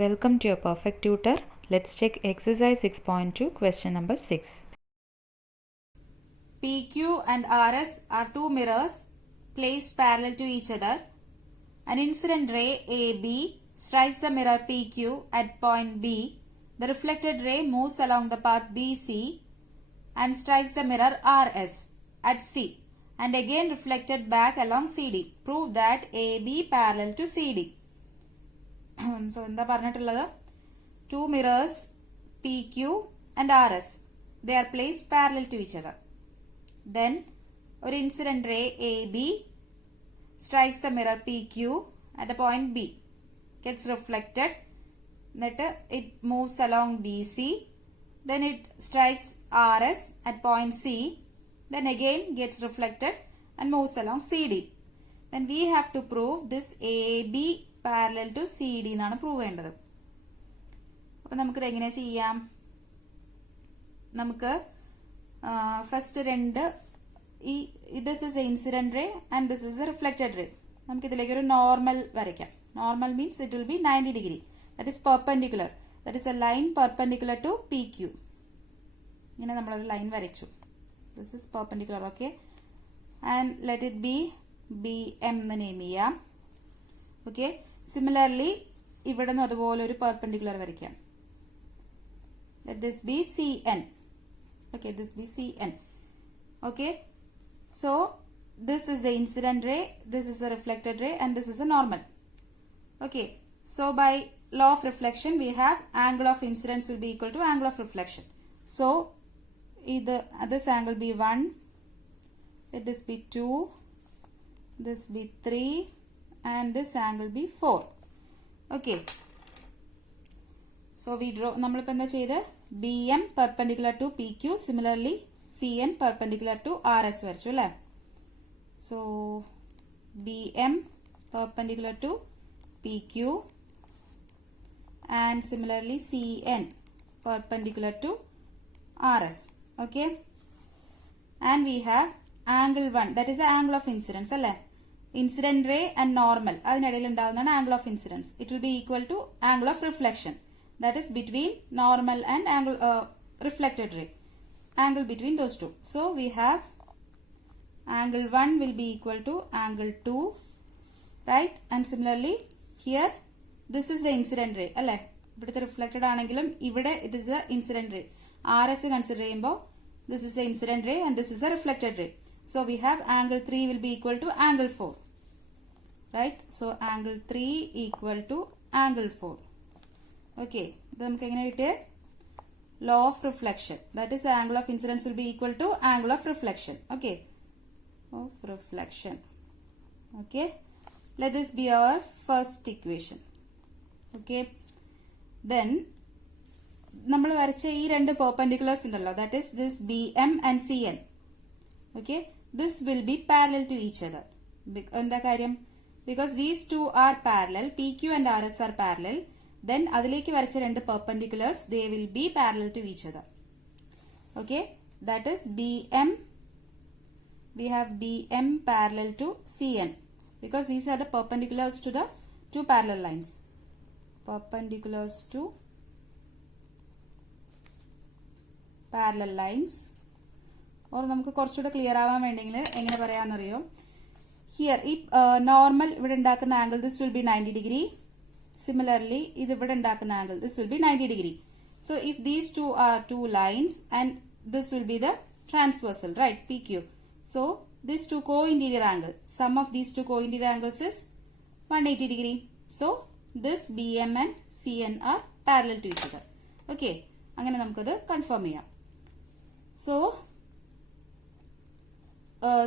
Welcome to your perfect tutor. Let's check exercise 6.2 question number 6. PQ and RS are two mirrors placed parallel to each other. An incident ray AB strikes the mirror PQ at point B. The reflected ray moves along the path BC and strikes the mirror RS at C and again reflected back along CD. Prove that AB parallel to CD. So, എന്താ പറഞ്ഞിട്ടുള്ളത്? Two mirrors PQ and RS. They are placed parallel to each other. Then, ഒരു incident ray AB strikes the mirror PQ at the point B. Gets reflected. എന്നിട്ട് it moves along BC. Then it strikes RS at point C. Then again gets reflected and moves along CD. Then we have to prove this AB parallel to CD എന്നാണ് prove ചെയ്യേണ്ടത്. അപ്പോൾ നമുക്കിത് എങ്ങനെ ചെയ്യാം? നമുക്ക് first രണ്ട് this is the incident ray and this is the reflected ray. നമുക്ക് ഇതിലേക്ക് ഒരു നോർമൽ വരയ്ക്കാം. Normal means it will be 90 degree. That is perpendicular. That is a line perpendicular to PQ. ഇങ്ങനെ നമ്മളൊരു ലൈൻ വരച്ചു. This is perpendicular, okay? And let it be BM എന്ന് name ചെയ്യാം. Okay? Similarly, ഇവിടെ നിന്ന് അതുപോലെ ഒരു perpendicular വരയ്ക്കാം. Let this be CN. Okay, this be CN. Okay? So, this is the incident ray, this is the reflected ray, and this is the normal. Okay? So, by law of reflection, we have angle of incidence will be equal to angle of reflection. So, either this angle be 1, let this be 2, this be 3, and this angle be 4. Okay. So, we draw, നമ്മളിപ്പോൾ എന്താ ചെയ്ത് BM perpendicular to PQ, similarly CN perpendicular to RS വരച്ചു അല്ലേ? So, BM perpendicular to PQ and similarly CN perpendicular to RS. Okay? And we have angle 1, that is the angle of incidence അല്ലേ? Incident ray and normal അതിനിടയിൽ ഉണ്ടാകുന്നതാണ് angle of incidence. It will be equal to angle of reflection. That is between normal and angle reflected ray. Angle between those two. So we have angle 1 will be equal to angle 2, right? And similarly here this is the incident ray അല്ലേ? ഇവിടുത്തെ reflected ആണെങ്കിലും ഇവിടെ it is the incident ray. RS consider ചെയ്യുമ്പോൾ this is the incident ray and this is the reflected ray. So we have angle 3 will be equal to angle 4. Right? So angle 3 equal to angle 4. Okay. Then law of reflection. That is the angle of incidence will be equal to angle of reflection. Okay. Of reflection. Okay. Let this be our first equation. Okay. Then നമ്മൾ വരച്ച ഈ രണ്ട് perpendiculars ഉണ്ടല്ലോ, that is this BM and CN. Okay. This will be parallel to each other. എന്താ കാര്യം? Because these two are parallel, PQ and RS are parallel, then അതിലേക്ക് വരച്ച രണ്ട് perpendiculars, they will be parallel to each other. Okay, that is BM, we have BM parallel to CN, because these are the perpendiculars to the two parallel lines. Perpendiculars to parallel lines. or നമുക്ക് കുറച്ചുകൂടെ clear ആവാൻ വേണ്ടെങ്കിൽ എങ്ങനെ പറയാമെന്നറിയോ? Here, normal ഇവിടെ ഉണ്ടാക്കുന്ന angle, this will be 90 degree. Similarly, ഇത് ഇവിടെ ഉണ്ടാക്കുന്ന angle, this will be 90 degree. So, if these two are two lines and this will be the transversal, right, PQ. So, these two co-interior angle, sum of these two co-interior angles is 180 degree. So, this BM and CN are parallel to each other. Okay, അങ്ങനെ നമുക്കത് confirm ചെയ്യാം.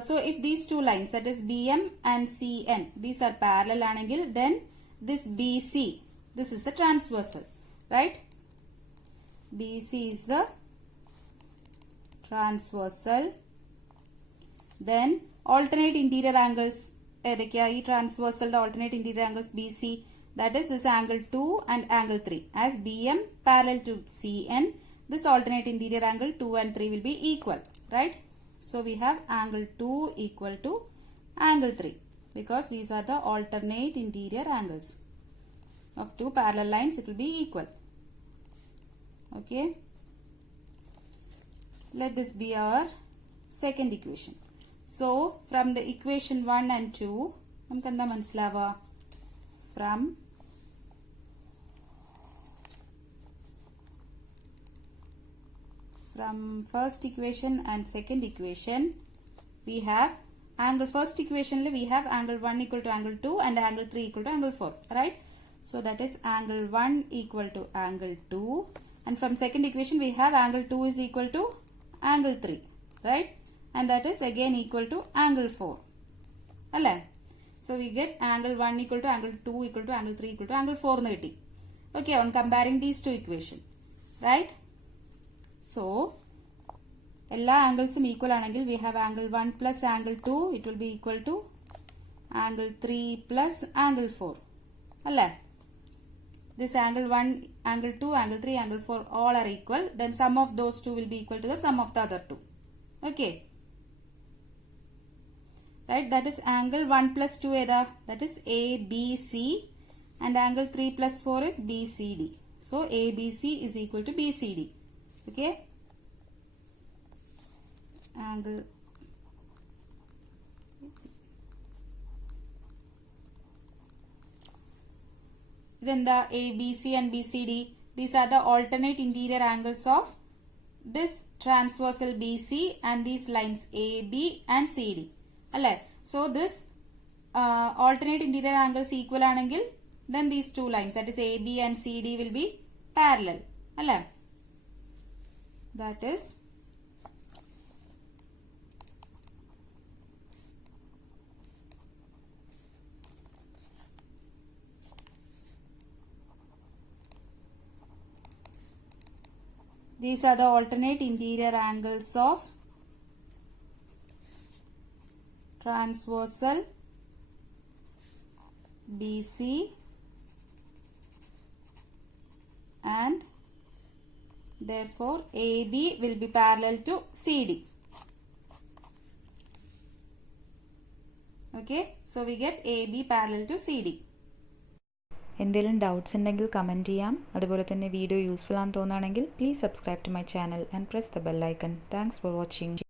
So if these two lines, that is BM and CN, these are parallel angle, then this BC, this is the transversal, right? BC is the transversal. Then alternate interior angles, ഈ transversal alternate interior angles BC, that is this angle 2 and angle 3. As BM parallel to CN, this alternate interior angle 2 and 3 will be equal, right? So we have angle 2 equal to angle 3 because these are the alternate interior angles. of two parallel lines, it will be equal. Okay. Let this be our second equation. So, from the equation 1 and 2, from first equation and second equation, we have angle, first equation we have angle 1 equal to angle 2 and angle 3 equal to angle 4, right? So that is angle 1 equal to angle 2, and from second equation we have angle 2 is equal to angle 3, right? And that is again equal to angle 4. So we get angle 1 equal to angle 2 equal to angle 3 equal to angle 4. Okay, on comparing these two equations, right? So, all angles equal angle, we have angle 1 plus angle 2, it will be equal to angle 3 plus angle 4. This angle 1, angle 2, angle 3, angle 4 all are equal. Then sum of those two will be equal to the sum of the other two. Okay. Right, that is angle 1 plus 2 that is ABC, and angle 3 plus 4 is BCD. So, ABC is equal to BCD. Okay. Angle then the ABC and BCD, these are the alternate interior angles of this transversal BC and these lines AB and CD. So this alternate interior angles equal angle, then these two lines, that is AB and CD, will be parallel. That is these are the alternate interior angles of transversal BC and therefore AB will be parallel to CD. Okay, so we get AB parallel to CD. എന്തെങ്കിലും doubts ഉണ്ടെങ്കിൽ comment ചെയ്യാം. അതുപോലെ തന്നെ video useful ആണെന്ന് തോന്നുകയാണെങ്കിൽ please subscribe to my channel and press the bell icon. Thanks for watching.